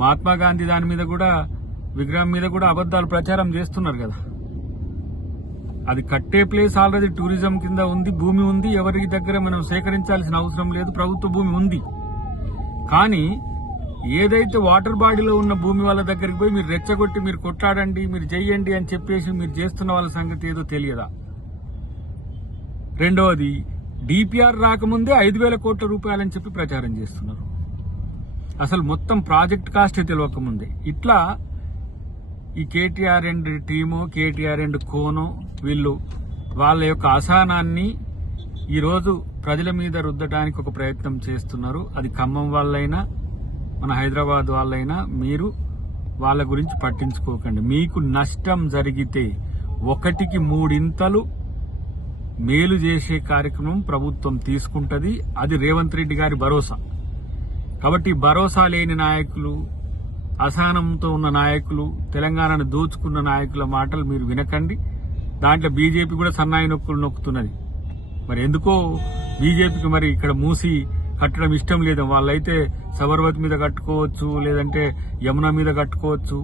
మహాత్మా గాంధీ దాని మీద కూడా విగ్రహం మీద కూడా అబద్దాలు ప్రచారం చేస్తున్నారు కదా. అది కట్టే ప్లేస్ ఆల్రెడీ టూరిజం కింద ఉంది, భూమి ఉంది, ఎవరి దగ్గర మనం సేకరించాల్సిన అవసరం లేదు, ప్రభుత్వ భూమి ఉంది. కానీ ఏదైతే వాటర్ బాడీలో ఉన్న భూమి వాళ్ళ దగ్గరికి పోయి మీరు రెచ్చగొట్టి మీరు కొట్లాడండి, మీరు చెయ్యండి అని చెప్పేసి మీరు చేస్తున్న వాళ్ళ సంగతి ఏదో తెలియదా? రెండవది, డిపిఆర్ రాకముందే 5,000 కోట్ల రూపాయలని చెప్పి ప్రచారం చేస్తున్నారు. అసలు మొత్తం ప్రాజెక్ట్ కాస్టే తెలియకముందే ఇట్లా ఈ KTR and team, KTR and కోను వీళ్ళు వాళ్ళ యొక్క అసహనాన్ని ఈరోజు ప్రజల మీద రుద్దడానికి ఒక ప్రయత్నం చేస్తున్నారు. అది ఖమ్మం వాళ్ళైనా మన హైదరాబాద్ వాళ్ళైనా మీరు వాళ్ళ గురించి పట్టించుకోకండి. మీకు నష్టం జరిగితే 1కి 3 మేలు చేసే కార్యక్రమం ప్రభుత్వం తీసుకుంటది. అది రేవంత్ రెడ్డి గారి భరోసా. కాబట్టి భరోసా లేని నాయకులు, అసహనంతో ఉన్న నాయకులు, తెలంగాణను దోచుకున్న నాయకుల మాటలు మీరు వినకండి. దాంట్లో బీజేపీ కూడా సన్నాయి నొక్కులు నొక్కుతున్నది. మరి ఎందుకో బీజేపీకి మరి ఇక్కడ మూసి కట్టడం ఇష్టం లేదు. వాళ్ళైతే సబర్వతి మీద కట్టుకోవచ్చు, లేదంటే యమున మీద కట్టుకోవచ్చు.